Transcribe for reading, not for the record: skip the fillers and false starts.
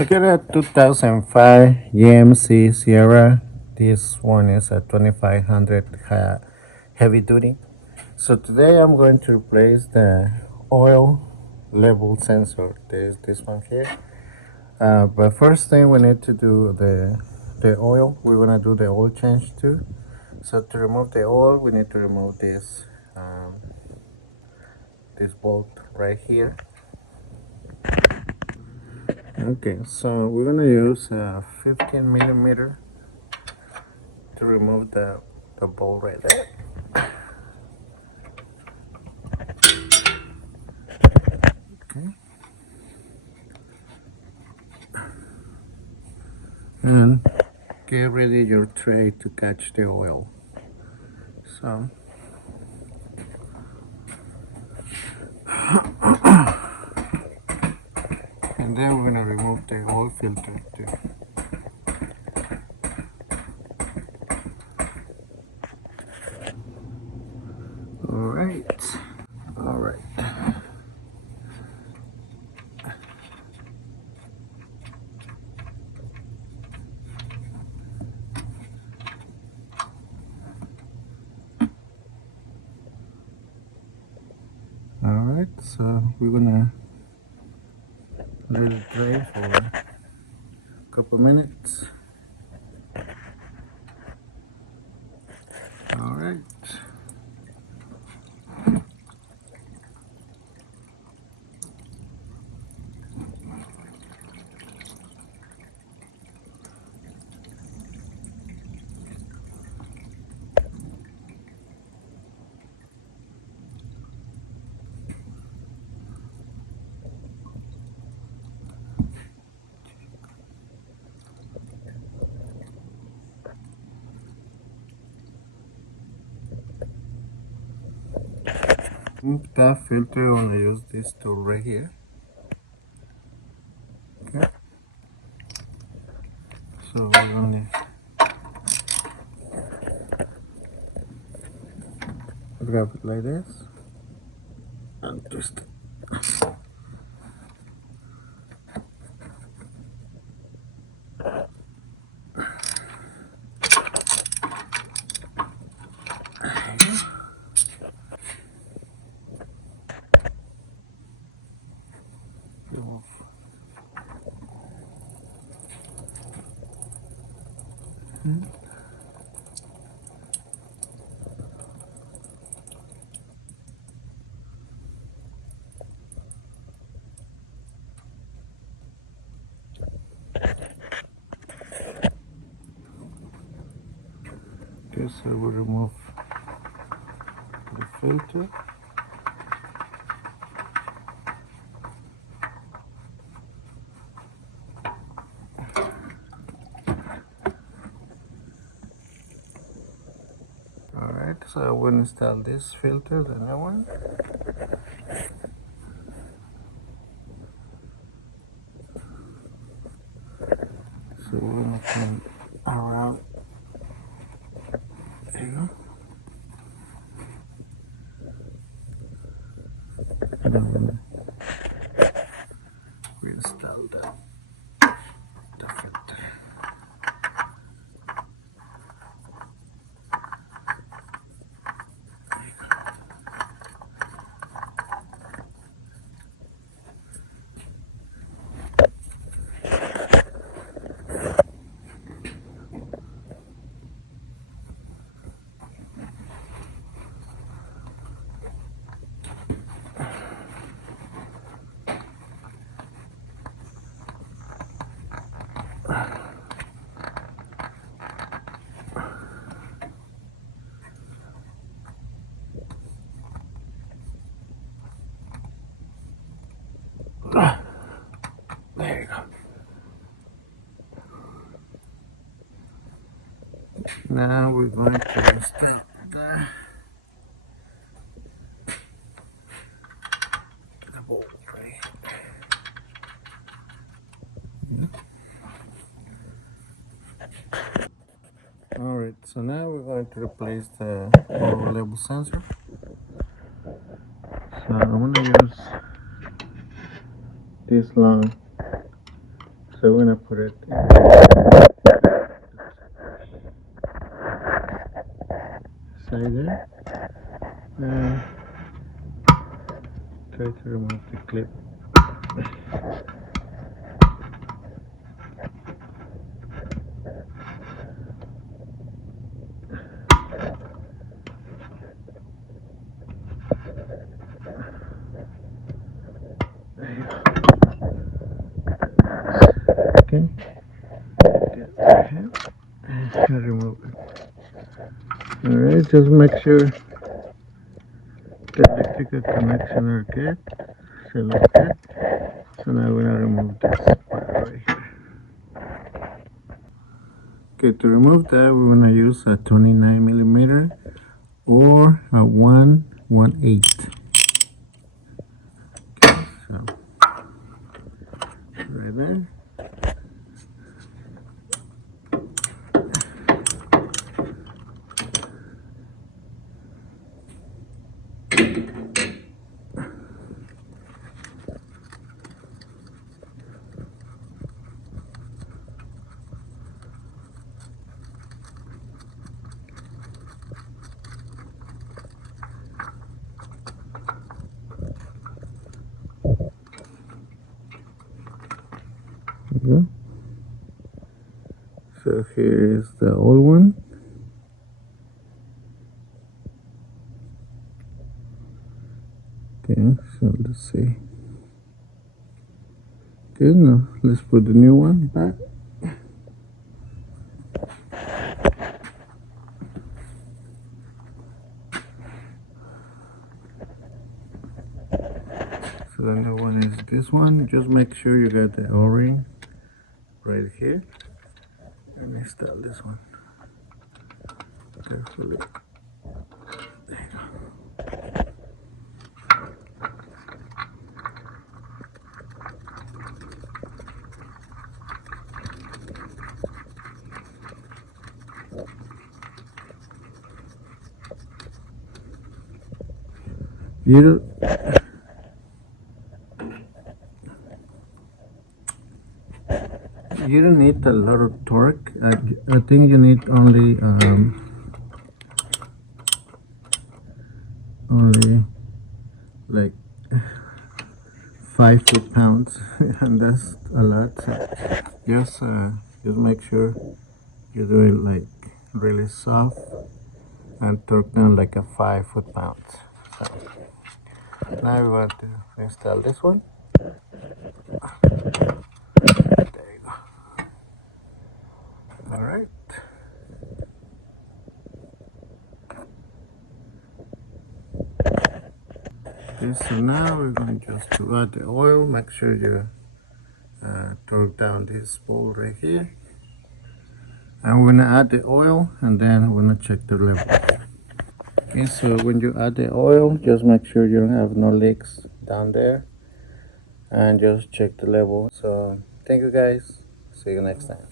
Look at that 2005 GMC Sierra. This one is a 2500 heavy duty. So today I'm going to replace the oil level sensor. There's this one here. But first thing we need to do the oil. We're gonna do the oil change too. So to remove the oil, we need to remove this bolt right here. Okay, so we're gonna use 15 millimeter to remove the bolt right there. Okay, and get ready your tray to catch the oil. So and then we're gonna remove the oil filter too. All right, all right. All right, so we're gonna let it dry for a couple minutes. All right. That filter, I'm gonna use this tool right here. Okay, so we're gonna grab it like this and twist it. Remove. Okay, so we remove the filter. Alright, so we'll install this filter, the new one. So we're gonna come around. There you go. And I'm gonna reinstall the filter. There you go. Now we're going to install the bolt right. Alright, so now we're going to replace the oil level sensor. So I'm going to use this long So we're gonna put it inside there and try to remove the clip. Okay, get the head and remove it. Alright, just make sure the electrical connection are good. So look good. So now we're gonna remove this part right here. Okay, to remove that we're gonna use a 29mm or a 1/1/8. Okay, so right there. Go. So here is the old one. Okay, so let's see. Okay, now let's put the new one back. So the new one is this one. Just make sure you got the O-ring right here and install this one carefully. There you go. You don't need a lot of torque. I think you need only like 5 foot-pounds and that's a lot. So just make sure you do it like really soft and torque down like a 5 foot-pounds. So now we want to install this one. There you go. All right. Okay, so now we're going just to add the oil. Make sure you torque down this bolt right here. And we're gonna add the oil and then we're gonna check the level. Okay, so when you add the oil, just make sure you don't have no leaks down there and just check the level. So thank you guys. See you next time.